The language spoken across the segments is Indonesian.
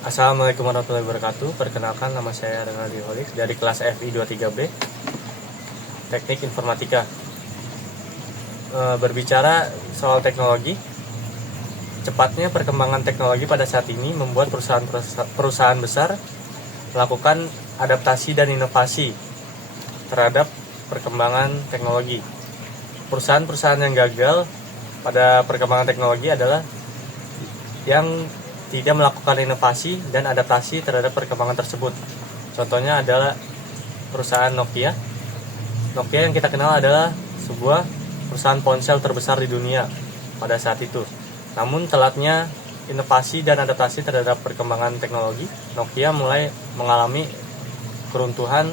Assalamualaikum warahmatullahi wabarakatuh. Perkenalkan, nama saya Renaldi Holik dari kelas FI 23B Teknik Informatika. Berbicara soal teknologi, cepatnya perkembangan teknologi pada saat ini membuat perusahaan besar melakukan adaptasi dan inovasi terhadap perkembangan teknologi. Perusahaan-perusahaan yang gagal pada perkembangan teknologi adalah yang tidak melakukan inovasi dan adaptasi terhadap perkembangan tersebut. Contohnya adalah perusahaan Nokia. Nokia yang kita kenal adalah sebuah perusahaan ponsel terbesar di dunia pada saat itu. Namun telatnya inovasi dan adaptasi terhadap perkembangan teknologi, Nokia mulai mengalami keruntuhan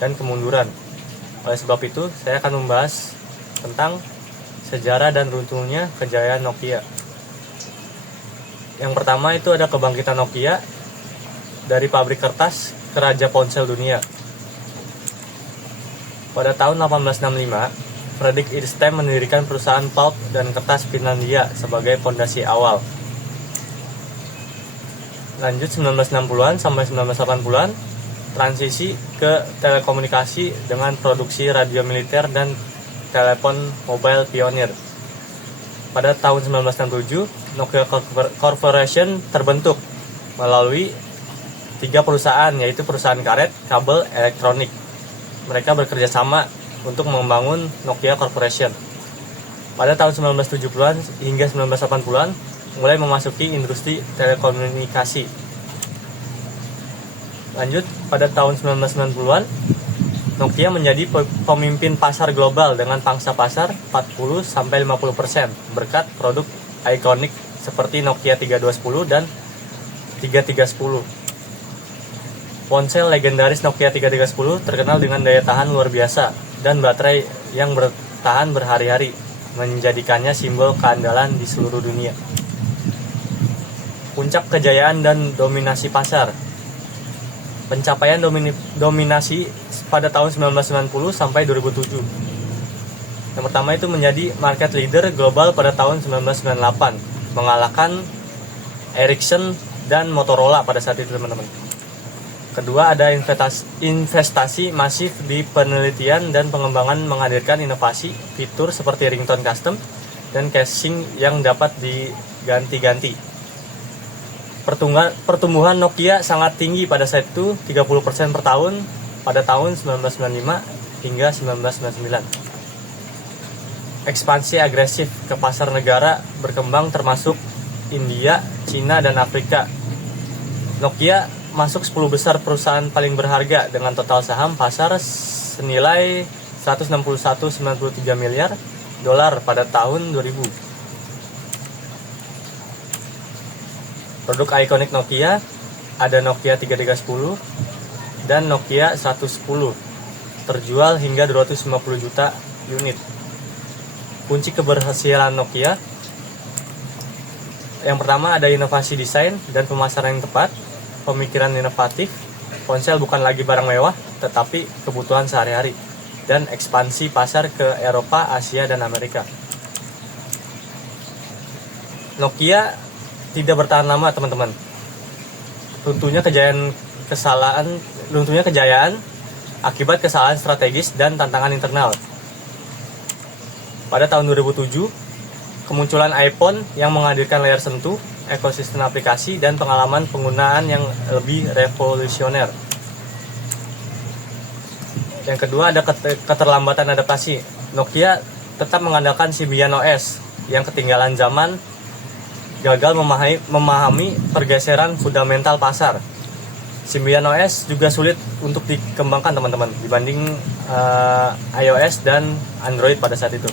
dan kemunduran. Oleh sebab itu, saya akan membahas tentang sejarah dan runtuhnya kejayaan Nokia. Yang pertama itu ada kebangkitan Nokia dari pabrik kertas ke raja ponsel dunia. Pada tahun 1865, Fredrik Idstad mendirikan perusahaan pulp dan kertas Finlandia sebagai fondasi awal. Lanjut 1960-an sampai 1980-an, transisi ke telekomunikasi dengan produksi radio militer dan telepon mobile pionir. Pada tahun 1967, Nokia Corporation terbentuk melalui 3 perusahaan, yaitu perusahaan karet, kabel, elektronik. Mereka bekerja sama untuk membangun Nokia Corporation. Pada tahun 1970-an hingga 1980-an, mulai memasuki industri telekomunikasi. Lanjut, pada tahun 1990-an, Nokia menjadi pemimpin pasar global dengan pangsa pasar 40-50% berkat produk ikonik seperti Nokia 3210 dan 3310. Ponsel legendaris Nokia 3310 terkenal dengan daya tahan luar biasa dan baterai yang bertahan berhari-hari, menjadikannya simbol keandalan di seluruh dunia. Puncak kejayaan dan dominasi pasar. Pencapaian dominasi pada tahun 1990 sampai 2007. Yang pertama itu menjadi market leader global pada tahun 1998, mengalahkan Ericsson dan Motorola pada saat itu, teman-teman. Kedua, ada investasi masif di penelitian dan pengembangan, menghadirkan inovasi fitur seperti ringtone custom dan casing yang dapat diganti-ganti. Pertumbuhan Nokia sangat tinggi pada saat itu, 30% per tahun pada tahun 1995 hingga 1999. Ekspansi agresif ke pasar negara berkembang termasuk India, Cina, dan Afrika. Nokia masuk 10 besar perusahaan paling berharga dengan total saham pasar senilai 161,93 miliar dolar pada tahun 2000. Produk ikonik Nokia ada Nokia 3310 dan Nokia 110, terjual hingga 250 juta unit. Kunci keberhasilan Nokia, yang pertama ada inovasi desain dan pemasaran yang tepat, pemikiran inovatif, ponsel bukan lagi barang mewah tetapi kebutuhan sehari-hari, dan ekspansi pasar ke Eropa, Asia, dan Amerika. Nokia tidak bertahan lama, teman-teman. Runtuhnya kejayaan akibat kesalahan strategis dan tantangan internal. Pada tahun 2007, kemunculan iPhone yang menghadirkan layar sentuh, ekosistem aplikasi, dan pengalaman penggunaan yang lebih revolusioner. Yang kedua, ada keterlambatan adaptasi. Nokia tetap mengandalkan Symbian OS yang ketinggalan zaman, gagal memahami pergeseran fundamental pasar. Symbian OS juga sulit untuk dikembangkan, teman-teman, dibanding iOS dan Android pada saat itu.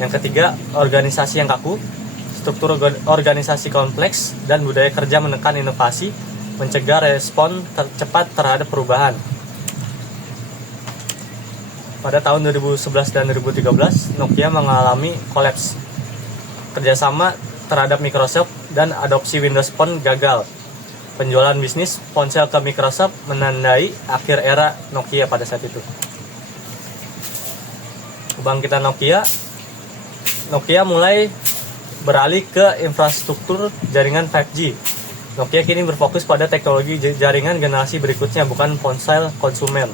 Yang ketiga, organisasi yang kaku, struktur organisasi kompleks, dan budaya kerja menekan inovasi, mencegah respon cepat terhadap perubahan. Pada tahun 2011 dan 2013, Nokia mengalami kolaps. Kerjasama terhadap Microsoft dan adopsi Windows Phone gagal. Penjualan bisnis ponsel ke Microsoft menandai akhir era Nokia pada saat itu. Kebangkitan Nokia mulai beralih ke infrastruktur jaringan 5G Nokia kini berfokus pada teknologi jaringan generasi berikutnya, bukan ponsel konsumen.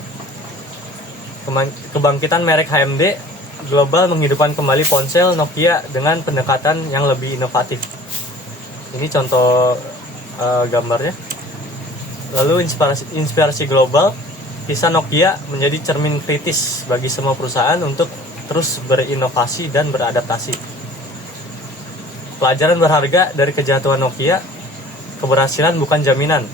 Kebangkitan merek HMD Global menghidupkan kembali ponsel Nokia dengan pendekatan yang lebih inovatif. Ini contoh gambarnya. Lalu inspirasi global, kisah Nokia menjadi cermin kritis bagi semua perusahaan untuk terus berinovasi dan beradaptasi. Pelajaran berharga dari kejatuhan Nokia, keberhasilan bukan jaminan.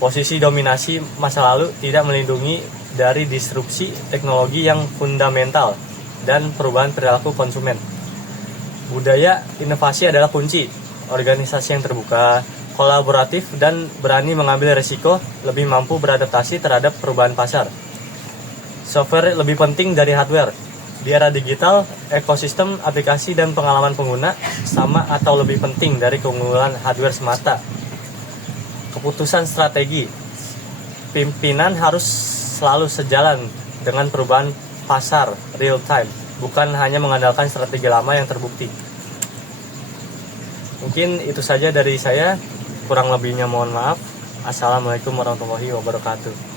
Posisi dominasi masa lalu tidak melindungi dari disrupsi teknologi yang fundamental dan perubahan perilaku konsumen. Budaya inovasi adalah kunci. Organisasi yang terbuka, kolaboratif, dan berani mengambil risiko lebih mampu beradaptasi terhadap perubahan pasar. Software lebih penting dari hardware. Di era digital, ekosistem aplikasi dan pengalaman pengguna sama atau lebih penting dari keunggulan hardware semata. Keputusan strategi. Pimpinan harus selalu sejalan dengan perubahan pasar real time, bukan hanya mengandalkan strategi lama yang terbukti. Mungkin itu saja dari saya, kurang lebihnya mohon maaf. Assalamualaikum warahmatullahi wabarakatuh.